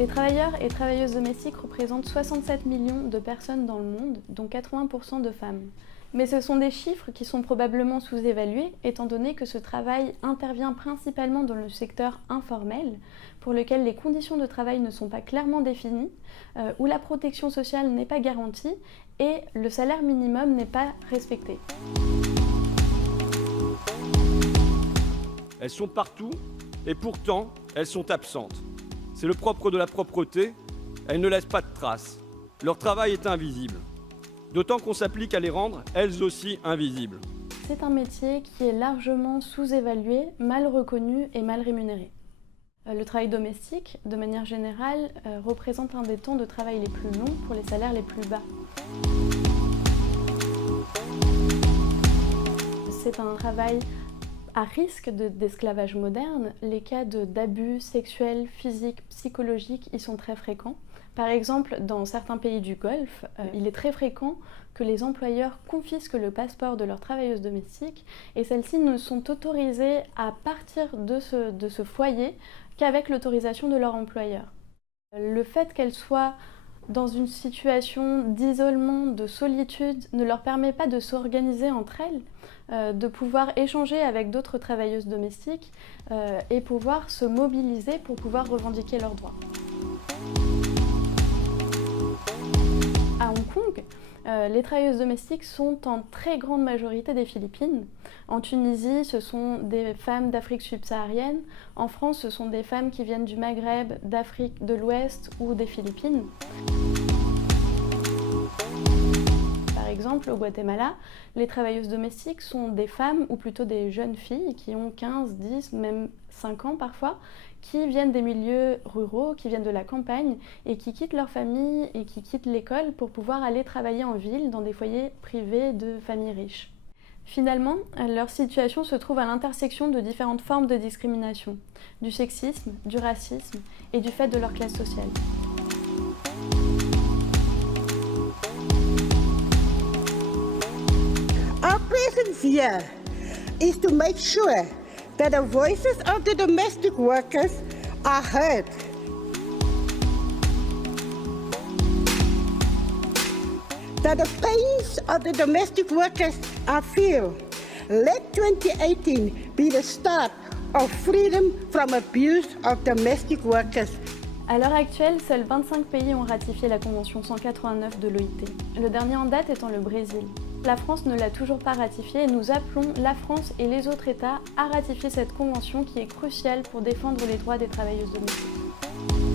Les travailleurs et travailleuses domestiques représentent 67 millions de personnes dans le monde, dont 80% de femmes. Mais ce sont des chiffres qui sont probablement sous-évalués, étant donné que ce travail intervient principalement dans le secteur informel, pour lequel les conditions de travail ne sont pas clairement définies, où la protection sociale n'est pas garantie et le salaire minimum n'est pas respecté. Elles sont partout et pourtant elles sont absentes. C'est le propre de la propreté, elles ne laissent pas de traces. Leur travail est invisible. D'autant qu'on s'applique à les rendre, elles aussi, invisibles. C'est un métier qui est largement sous-évalué, mal reconnu et mal rémunéré. Le travail domestique, de manière générale, représente un des temps de travail les plus longs pour les salaires les plus bas. C'est un travail à risque d'esclavage moderne. Les cas d'abus sexuels, physiques, psychologiques y sont très fréquents. Par exemple, dans certains pays du Golfe, il est très fréquent que les employeurs confisquent le passeport de leurs travailleuses domestiques et celles-ci ne sont autorisées à partir de ce foyer qu'avec l'autorisation de leur employeur. Le fait qu'elles soient dans une situation d'isolement, de solitude, ne leur permet pas de s'organiser entre elles, de pouvoir échanger avec d'autres travailleuses domestiques et pouvoir se mobiliser pour pouvoir revendiquer leurs droits. À Hong Kong, les travailleuses domestiques sont en très grande majorité des Philippines. En Tunisie, ce sont des femmes d'Afrique subsaharienne. En France, ce sont des femmes qui viennent du Maghreb, d'Afrique de l'Ouest ou des Philippines. Par exemple, au Guatemala, les travailleuses domestiques sont des femmes, ou plutôt des jeunes filles, qui ont 15, 10, même 5 ans parfois, qui viennent des milieux ruraux, qui viennent de la campagne, et qui quittent leur famille et qui quittent l'école pour pouvoir aller travailler en ville, dans des foyers privés de familles riches. Finalement, leur situation se trouve à l'intersection de différentes formes de discrimination, du sexisme, du racisme et du fait de leur classe sociale. Our presence here is to make sure that the voices of the domestic workers are heard. That the pains of the domestic workers are felt. Let 2018 be the start of freedom from abuse of domestic workers. À l'heure actuelle, seuls 25 pays ont ratifié la Convention 189 de l'OIT, le dernier en date étant le Brésil. La France ne l'a toujours pas ratifiée et nous appelons la France et les autres États à ratifier cette convention qui est cruciale pour défendre les droits des travailleuses domestiques.